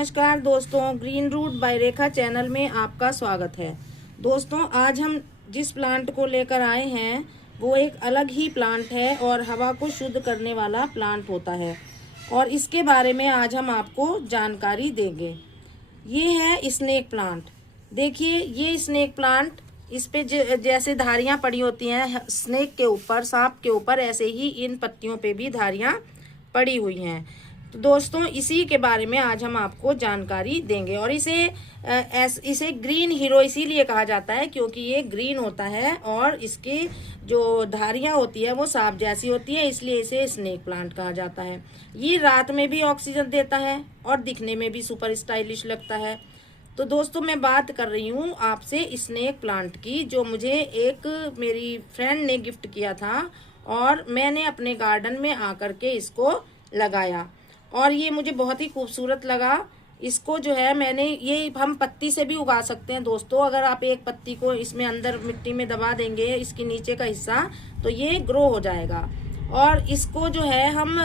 नमस्कार दोस्तों, green root bye रेखा channel में आपका स्वागत है। दोस्तों, आज हम जिस प्लांट को लेकर आए हैं वो एक अलग ही प्लांट है और हवा को शुद्ध करने वाला प्लांट होता है और इसके बारे में आज हम आपको जानकारी देंगे। ये है स्नेक प्लांट। देखिए, ये स्नेक प्लांट, इस पे जैसे धारियां पड़ी होती हैं स्नेक के ऊपर, सांप के ऊपर, ऐसे ही इन पत्तियों पे भी धारियां पड़ी हुई हैं। तो दोस्तों, इसी के बारे में आज हम आपको जानकारी देंगे। और इसे ग्रीन हीरो इसीलिए कहा जाता है क्योंकि ये ग्रीन होता है और इसकी जो धारियां होती है वो सांप जैसी होती है, इसलिए इसे स्नेक प्लांट कहा जाता है। ये रात में भी ऑक्सीजन देता है और दिखने में भी सुपर स्टाइलिश लगता है। तो दोस्तों, मैं बात कर रही हूँ आपसे स्नेक प्लांट की, जो मुझे एक मेरी फ्रेंड ने गिफ्ट किया था और मैंने अपने गार्डन में आकर के इसको लगाया और ये मुझे बहुत ही खूबसूरत लगा। इसको जो है मैंने, ये हम पत्ती से भी उगा सकते हैं दोस्तों। अगर आप एक पत्ती को इसमें अंदर मिट्टी में दबा देंगे, इसके नीचे का हिस्सा, तो ये ग्रो हो जाएगा। और इसको जो है हम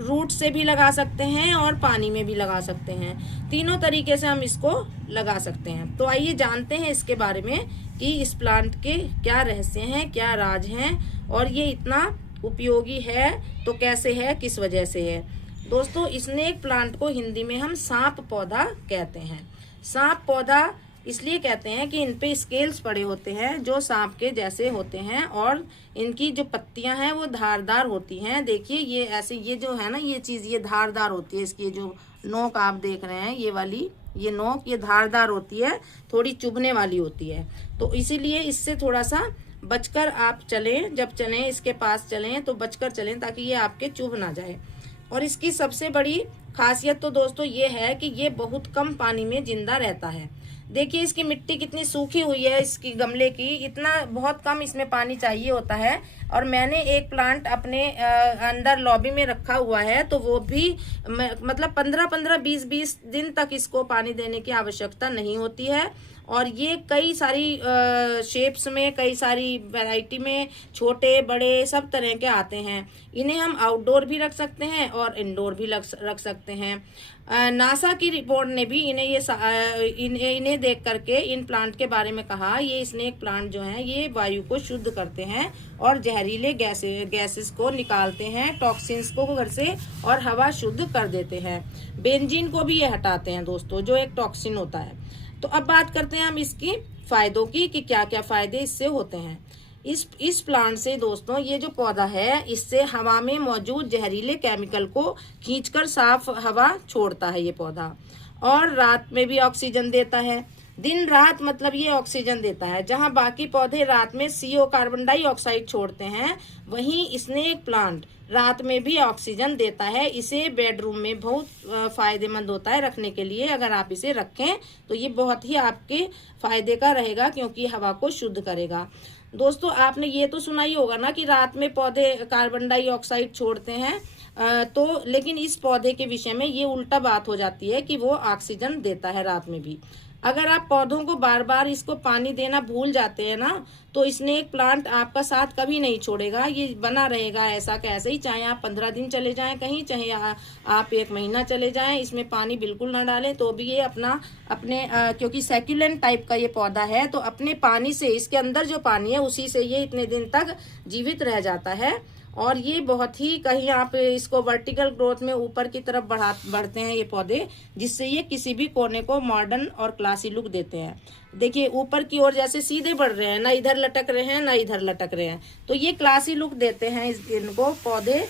रूट से भी लगा सकते हैं और पानी में भी लगा सकते हैं। तीनों तरीके से हम इसको लगा सकते हैं। तो आइए जानते हैं इसके बारे में कि इस प्लांट के क्या रहस्य हैं, क्या राज हैं और ये इतना उपयोगी है तो कैसे है, किस वजह से है। दोस्तों, स्नेक प्लांट को हिंदी में हम सांप पौधा कहते हैं। सांप पौधा इसलिए कहते हैं कि इन पे स्केल्स पड़े होते हैं जो सांप के जैसे होते हैं और इनकी जो पत्तियां हैं वो धारदार होती हैं। देखिए, ये ऐसे, ये जो है ना, ये चीज ये धारदार होती है। इसकी जो नोक आप देख रहे हैं, ये वाली, ये नोक, ये धारदार होती है, थोड़ी चुभने वाली होती है। तो इसीलिए इससे थोड़ा सा बचकर आप चलें, जब चलें इसके पास चलें तो बचकर चलें ताकि ये आपके चुभ ना जाए। और इसकी सबसे बड़ी खासियत तो दोस्तों ये है कि ये बहुत कम पानी में जिंदा रहता है। देखिए, इसकी मिट्टी कितनी सूखी हुई है, इसकी गमले की, इतना बहुत कम इसमें पानी चाहिए होता है। और मैंने एक प्लांट अपने अंदर लॉबी में रखा हुआ है, तो वो भी मतलब 15-15, 20-20 दिन तक इसको पानी देने की आवश्यकता नहीं होती है। और ये कई सारी शेप्स में, कई सारी वैरायटी में, छोटे बड़े सब तरह के आते हैं। इन्हें हम आउटडोर भी रख सकते हैं और इंडोर भी रख सकते हैं। नासा की रिपोर्ट ने भी इन्हें देख करके इन प्लांट के बारे में कहा, ये स्नेक प्लांट जो हैं ये वायु को शुद्ध करते हैं और जहरीले गैसेस को निकालते हैं, टॉक्सिन्स को घर से, और हवा शुद्ध कर देते हैं। बेंजीन को भी ये हटाते हैं दोस्तों, जो एक टॉक्सिन होता है। तो अब बात करते हैं हम इसकी फायदों की कि क्या क्या फायदे इससे होते हैं। इस प्लांट से दोस्तों, ये जो पौधा है, इससे हवा में मौजूद जहरीले केमिकल को खींचकर साफ हवा छोड़ता है ये पौधा। और रात में भी ऑक्सीजन देता है, दिन रात, मतलब ये ऑक्सीजन देता है। जहां बाकी पौधे रात में CO, कार्बन डाइऑक्साइड छोड़ते हैं, वहीं स्नेक प्लांट रात में भी ऑक्सीजन देता है। इसे बेडरूम में बहुत फायदेमंद होता है रखने के लिए। अगर आप इसे रखें तो ये बहुत ही आपके फायदे का रहेगा क्योंकि हवा को शुद्ध करेगा। दोस्तों, आपने ये तो सुना ही होगा ना कि रात में पौधे कार्बन डाइऑक्साइड छोड़ते हैं, तो लेकिन इस पौधे के विषय में ये उल्टा बात हो जाती है कि वो ऑक्सीजन देता है रात में भी। अगर आप पौधों को बार बार इसको पानी देना भूल जाते हैं ना, तो स्नेक प्लांट आपका साथ कभी नहीं छोड़ेगा। ये बना रहेगा ऐसा कैसे ही, चाहे आप 15 दिन चले जाएं कहीं, चाहे आप 1 महीना चले जाएं, इसमें पानी बिल्कुल ना डालें, तो भी ये अपने क्योंकि सैक्यूलेंट टाइप का ये पौधा है, तो अपने पानी से, इसके अंदर जो पानी है उसी से ये इतने दिन तक जीवित रह जाता है। और ये बहुत ही, कहीं आप इसको वर्टिकल ग्रोथ में ऊपर की तरफ बढ़ते हैं ये पौधे, जिससे ये किसी भी कोने को मॉडर्न और क्लासी लुक देते हैं। देखिए, ऊपर की ओर जैसे सीधे बढ़ रहे हैं, ना इधर लटक रहे हैं ना इधर लटक रहे हैं, तो ये क्लासी लुक देते हैं इनको पौधे।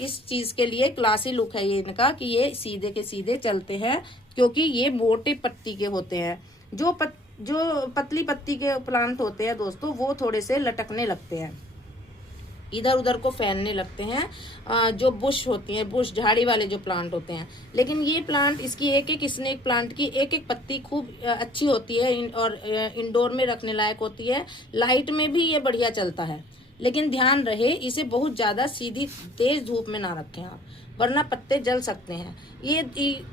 इस चीज के लिए क्लासी लुक है ये इनका कि ये सीधे के सीधे चलते हैं, क्योंकि ये मोटे पत्ती के होते हैं। जो पतली पत्ती के प्लांट होते हैं दोस्तों, वो थोड़े से लटकने लगते हैं, इधर उधर को फैलने लगते हैं, जो बुश होती हैं, बुश झाड़ी वाले जो प्लांट होते हैं। लेकिन ये प्लांट, इसकी एक एक स्नेक प्लांट की एक एक पत्ती खूब अच्छी होती है और इंडोर में रखने लायक होती है। लाइट में भी ये बढ़िया चलता है, लेकिन ध्यान रहे इसे बहुत ज्यादा सीधी तेज धूप में ना रखें आप। वरना पत्ते जल सकते हैं। ये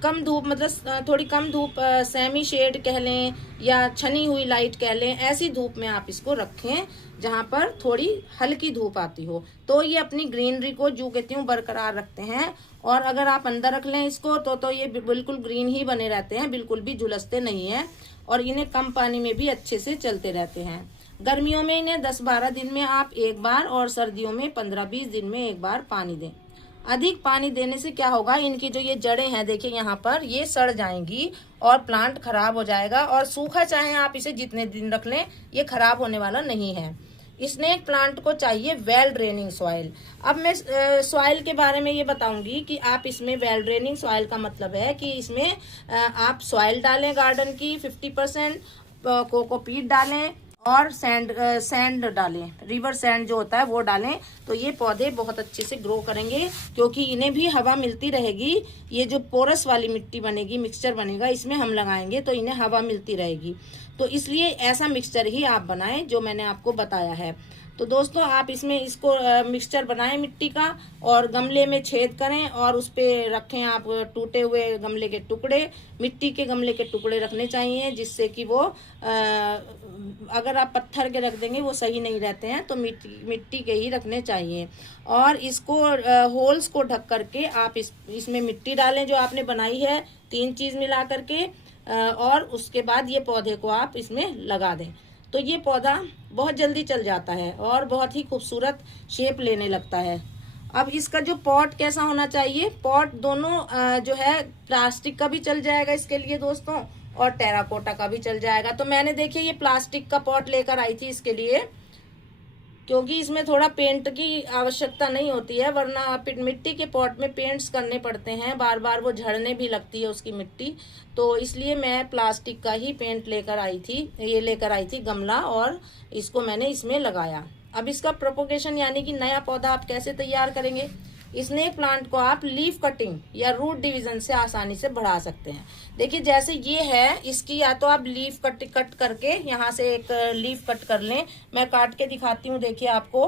कम धूप, मतलब थोड़ी कम धूप, सेमी शेड कह लें या छनी हुई लाइट कह लें, ऐसी धूप में आप इसको रखें जहाँ पर थोड़ी हल्की धूप आती हो, तो ये अपनी ग्रीनरी को जो कहती हूँ बरकरार रखते हैं। और अगर आप अंदर रख लें इसको तो ये बिल्कुल ग्रीन ही बने रहते हैं, बिल्कुल भी झुलसते नहीं हैं और इन्हें कम पानी में भी अच्छे से चलते रहते हैं। गर्मियों में इन्हें 10-12 दिन में आप एक बार और सर्दियों में 15-20 दिन में एक बार पानी दें। अधिक पानी देने से क्या होगा, इनकी जो ये जड़ें हैं देखिए यहाँ पर, ये सड़ जाएंगी और प्लांट खराब हो जाएगा। और सूखा चाहे आप इसे जितने दिन रख लें, ये खराब होने वाला नहीं है। स्नेक प्लांट को चाहिए वेल ड्रेनिंग सॉइल। अब मैं सॉइल के बारे में ये बताऊंगी कि आप इसमें वेल ड्रेनिंग सॉइल का मतलब है कि इसमें आप सॉइल डालें गार्डन की 50%, कोकोपीट डालें और सैंड डालें, रिवर सैंड जो होता है वो डालें, तो ये पौधे बहुत अच्छे से ग्रो करेंगे, क्योंकि इन्हें भी हवा मिलती रहेगी। ये जो पोरस वाली मिट्टी बनेगी, मिक्सचर बनेगा, इसमें हम लगाएंगे तो इन्हें हवा मिलती रहेगी। तो इसलिए ऐसा मिक्सचर ही आप बनाएं जो मैंने आपको बताया है। तो दोस्तों आप इसमें इसको मिक्सचर बनाएं मिट्टी का, और गमले में छेद करें और उस पे रखें आप टूटे हुए गमले के टुकड़े, मिट्टी के गमले के टुकड़े रखने चाहिए, जिससे कि वो अगर आप पत्थर के रख देंगे वो सही नहीं रहते हैं, तो मिट्टी के ही रखने चाहिए। और इसको होल्स को ढक करके आप इसमें मिट्टी डालें जो आपने बनाई है, 3 चीज़ मिला करके, और उसके बाद ये पौधे को आप इसमें लगा दें, तो ये पौधा बहुत जल्दी चल जाता है और बहुत ही खूबसूरत शेप लेने लगता है। अब इसका जो पॉट कैसा होना चाहिए, पॉट दोनों जो है प्लास्टिक का भी चल जाएगा इसके लिए दोस्तों, और टेराकोटा का भी चल जाएगा। तो मैंने देखिए ये प्लास्टिक का पॉट लेकर आई थी इसके लिए, क्योंकि इसमें थोड़ा पेंट की आवश्यकता नहीं होती है, वरना मिट्टी के पॉट में पेंट्स करने पड़ते हैं, बार बार वो झड़ने भी लगती है उसकी मिट्टी। तो इसलिए मैं प्लास्टिक का ही पेंट लेकर आई थी, ये लेकर आई थी गमला, और इसको मैंने इसमें लगाया। अब इसका प्रोपोगेशन यानी कि नया पौधा आप कैसे तैयार करेंगे, स्नेक प्लांट को आप लीफ कटिंग या रूट डिवीजन से आसानी से बढ़ा सकते हैं। देखिए जैसे ये है, इसकी या तो आप लीफ कट करके यहाँ से एक लीफ कट कर लें, मैं काट के दिखाती हूँ देखिए आपको।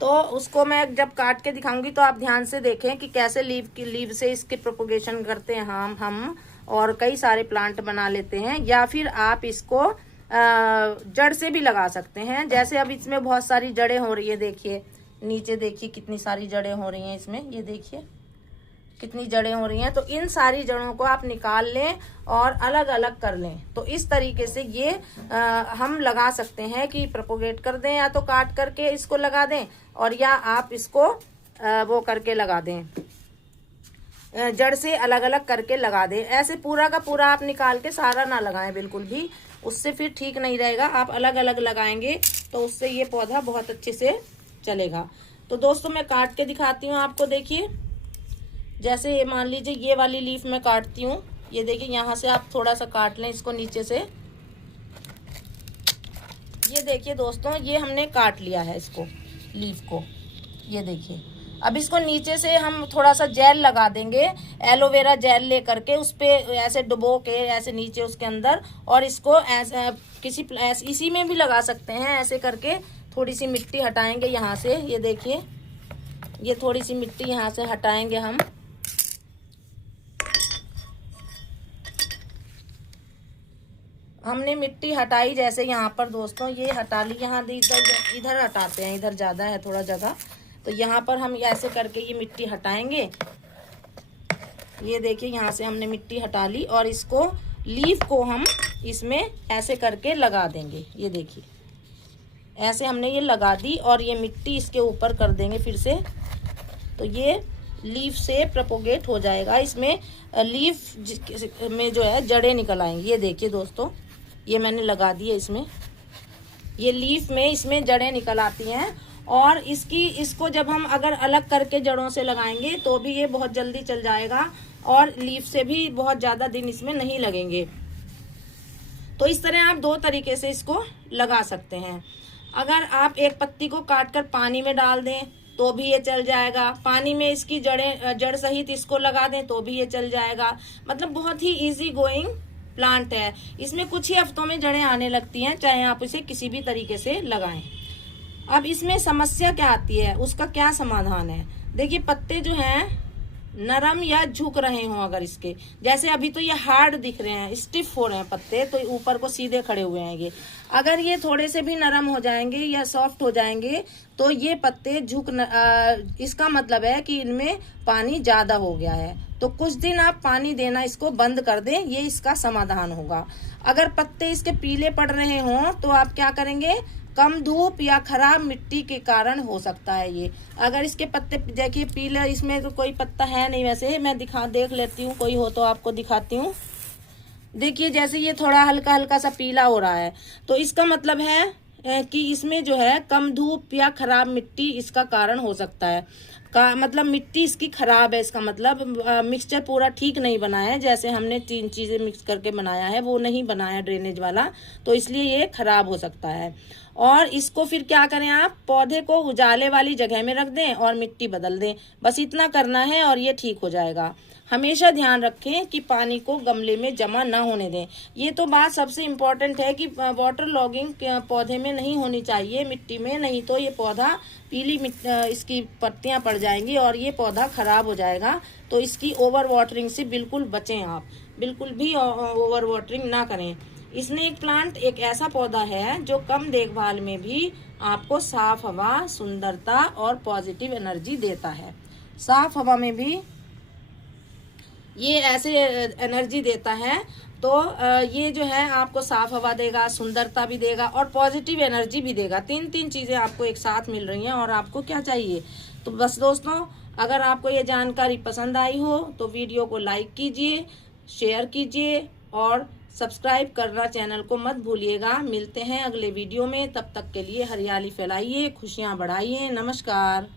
तो उसको मैं जब काट के दिखाऊंगी तो आप ध्यान से देखें कि कैसे लीफ से इसके प्रोपोगेशन करते हैं हम और कई सारे प्लांट बना लेते हैं। या फिर आप इसको जड़ से भी लगा सकते हैं। जैसे अब इसमें बहुत सारी जड़ें हो रही है, देखिए नीचे देखिए कितनी सारी जड़ें हो रही हैं इसमें, ये देखिए कितनी जड़ें हो रही हैं। तो इन सारी जड़ों को आप निकाल लें और अलग अलग कर लें। तो इस तरीके से ये हम लगा सकते हैं कि प्रोपोगेट कर दें, या तो काट करके इसको लगा दें, और या आप इसको वो करके लगा दें, जड़ से अलग अलग करके लगा दें। ऐसे पूरा का पूरा आप निकाल के सारा ना लगाएं बिल्कुल भी, उससे फिर ठीक नहीं रहेगा। आप अलग अलग लगाएंगे तो उससे ये पौधा बहुत अच्छे से चलेगा। तो दोस्तों मैं काट के दिखाती हूँ आपको। देखिए जैसे ये मान लीजिए ये वाली लीफ मैं काटती हूँ, ये देखिए यहाँ से आप थोड़ा सा काट लें इसको नीचे से। ये देखिए दोस्तों, ये हमने काट लिया है इसको, लीफ को, ये देखिए। अब इसको नीचे से हम थोड़ा सा जेल लगा देंगे, एलोवेरा जेल ले करके उस पे ऐसे डुबो के ऐसे नीचे उसके अंदर, और इसको ऐसे इसी में भी लगा सकते हैं। ऐसे करके थोड़ी सी मिट्टी हटाएंगे यहाँ से, ये देखिए ये थोड़ी सी मिट्टी यहाँ से हटाएंगे हम। हमने मिट्टी हटाई जैसे यहाँ पर दोस्तों, ये हटा ली, यहाँ इधर हटाते हैं, इधर ज़्यादा है थोड़ा जगह, तो यहाँ पर हम ऐसे करके ये मिट्टी हटाएंगे। ये देखिए यहाँ से हमने मिट्टी हटा ली, और इसको लीफ को हम इसमें ऐसे करके लगा देंगे। ये देखिए ऐसे हमने ये लगा दी, और ये मिट्टी इसके ऊपर कर देंगे फिर से, तो ये लीफ से प्रोपोगेट हो जाएगा। इसमें लीफ में जो है जड़ें निकल आएंगी। ये देखिए दोस्तों, ये मैंने लगा दी है इसमें, ये लीफ में इसमें जड़ें निकल आती हैं। और इसको जब हम अगर अलग करके जड़ों से लगाएंगे तो भी ये बहुत जल्दी चल जाएगा, और लीफ से भी बहुत ज़्यादा दिन इसमें नहीं लगेंगे। तो इस तरह आप 2 तरीके से इसको लगा सकते हैं। अगर आप एक पत्ती को काट कर पानी में डाल दें तो भी ये चल जाएगा, पानी में इसकी जड़ सहित इसको लगा दें तो भी ये चल जाएगा। मतलब बहुत ही इजी गोइंग प्लांट है। इसमें कुछ ही हफ्तों में जड़ें आने लगती हैं, चाहे आप इसे किसी भी तरीके से लगाएं। अब इसमें समस्या क्या आती है, उसका क्या समाधान है। देखिए पत्ते जो हैं नरम या झुक रहे हों, अगर इसके जैसे अभी तो ये हार्ड दिख रहे हैं, स्टिफ हो रहे हैं पत्ते, तो ऊपर को सीधे खड़े हुए हैं ये। अगर ये थोड़े से भी नरम हो जाएंगे या सॉफ्ट हो जाएंगे तो ये पत्ते इसका मतलब है कि इनमें पानी ज्यादा हो गया है। तो कुछ दिन आप पानी देना इसको बंद कर दें, ये इसका समाधान होगा। अगर पत्ते इसके पीले पड़ रहे हों तो आप क्या करेंगे, कम धूप या खराब मिट्टी के कारण हो सकता है ये। अगर इसके पत्ते देखिए पीला, इसमें तो कोई पत्ता है नहीं, वैसे मैं देख लेती हूँ, कोई हो तो आपको दिखाती हूँ। देखिए जैसे ये थोड़ा हल्का हल्का सा पीला हो रहा है, तो इसका मतलब है कि इसमें जो है कम धूप या खराब मिट्टी इसका कारण हो सकता है। का मतलब मिट्टी इसकी खराब है, इसका मतलब मिक्सचर पूरा ठीक नहीं बना है। जैसे हमने 3 चीजें मिक्स करके बनाया है वो नहीं बनाया ड्रेनेज वाला, तो इसलिए ये खराब हो सकता है। और इसको फिर क्या करें, आप पौधे को उजाले वाली जगह में रख दें और मिट्टी बदल दें, बस इतना करना है और ये ठीक हो जाएगा। हमेशा ध्यान रखें कि पानी को गमले में जमा ना होने दें। ये तो बात सबसे इम्पोर्टेंट है कि वाटर लॉगिंग पौधे में नहीं होनी चाहिए, मिट्टी में, नहीं तो ये पौधा पीली इसकी पत्तियां पड़ जाएंगी और ये पौधा खराब हो जाएगा। तो इसकी ओवर वाटरिंग से बिल्कुल बचें, आप बिल्कुल भी ओवर वाटरिंग ना करें। स्नेक प्लांट एक ऐसा पौधा है जो कम देखभाल में भी आपको साफ हवा, सुंदरता और पॉजिटिव एनर्जी देता है। साफ हवा में भी ये ऐसे एनर्जी देता है, तो ये जो है आपको साफ हवा देगा, सुंदरता भी देगा और पॉजिटिव एनर्जी भी देगा। 3 चीजें आपको एक साथ मिल रही हैं और आपको क्या चाहिए। तो बस दोस्तों, अगर आपको ये जानकारी पसंद आई हो तो वीडियो को लाइक कीजिए, शेयर कीजिए और सब्सक्राइब करना चैनल को मत भूलिएगा। मिलते हैं अगले वीडियो में, तब तक के लिए हरियाली फैलाइए, खुशियां बढ़ाइए। नमस्कार।